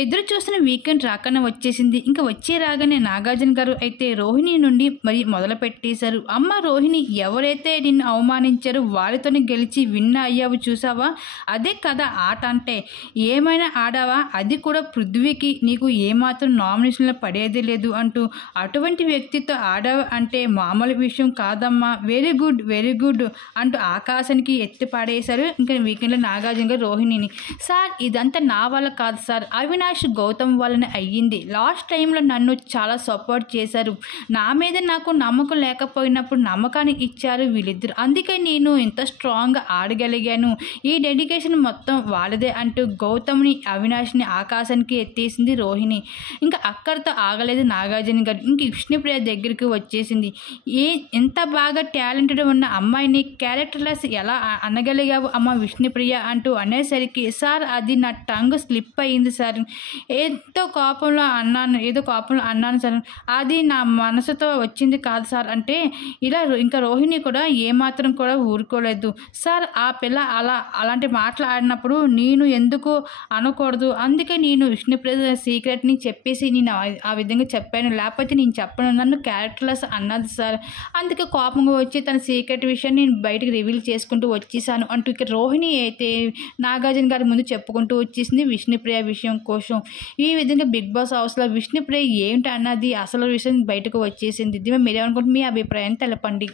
ఎదురు చూసిన వీకెండ్ రాకనే వచ్చేసింది. ఇంకా వచ్చే రాగానే నాగార్జున గారు అయితే రోహిణి నుండి మరి మొదలుపెట్టేశారు. అమ్మ రోహిణి, ఎవరైతే నిన్ను అవమానించారో వాళ్ళతోనే గెలిచి విన్ అయ్యావు చూసావా, అదే కదా ఆట అంటే. ఏమైనా ఆడావా, అది కూడా పృథ్వీకి నీకు ఏమాత్రం నామినేషన్లో పడేది లేదు అంటూ అటువంటి వ్యక్తితో ఆడావు అంటే మామూలు విషయం కాదమ్మా, వెరీ గుడ్ వెరీ గుడ్ అంటూ ఆకాశానికి ఎత్తి పాడేశారు. ఇంకా వీకెండ్లో నాగార్జున గారు రోహిణిని. సార్ ఇదంతా నా వల్ల కాదు సార్, అవినాష్ గౌతమ్ వల్లనే అయ్యింది. లాస్ట్ టైంలో నన్ను చాలా సపోర్ట్ చేశారు, నా మీద నాకు నమ్మకం లేకపోయినప్పుడు నమ్మకాన్ని ఇచ్చారు వీళ్ళిద్దరు, అందుకే నేను ఇంత స్ట్రాంగ్గా ఆడగలిగాను, ఈ డెడికేషన్ మొత్తం వాళ్ళదే అంటూ గౌతమ్ని అవినాష్ని ఆకాశానికి ఎత్తేసింది రోహిణి. ఇంకా అక్కడితో ఆగలేదు నాగార్జున గారు, ఇంక విష్ణుప్రియ దగ్గరికి వచ్చేసింది. ఎంత బాగా టాలెంటెడ్ ఉన్న అమ్మాయిని క్యారెక్టర్లెస్ ఎలా అనగలిగావు అమ్మ విష్ణుప్రియ అంటూ అనేసరికి, సార్ అది నా టంగ్ స్లిప్ అయ్యింది సార్, ఏదో కోపంలో అన్నాను సార్, అది నా మనసుతో వచ్చింది కాదు సార్ అంటే ఇలా ఇంకా రోహిణి కూడా ఏమాత్రం కూడా ఊరుకోలేదు. సార్ ఆ పిల్ల అలాంటి మాటలు ఆడినప్పుడు నేను ఎందుకు అనకూడదు, అందుకే నేను విష్ణుప్రియ సీక్రెట్ని చెప్పేసి నేను ఆ విధంగా చెప్పాను, లేకపోతే నేను చెప్పను, నన్ను క్యారెక్టర్లెస్ అన్నది సార్, అందుకే కోపంగా వచ్చి తన సీక్రెట్ విషయాన్ని నేను బయటకు రివీల్ చేసుకుంటూ వచ్చేసాను అంటూ ఇక రోహిణి అయితే నాగార్జున గారి ముందు చెప్పుకుంటూ వచ్చేసింది విష్ణుప్రియ విషయం కోసం. ఈ విధంగా బిగ్ బాస్ హౌస్లో విష్ణుప్రియ ఏంటి అన్నది అసలు విషయం బయటకు వచ్చేసింది. మీరేమనుకుంటున్నారు, మీ అభిప్రాయం తెలపండి.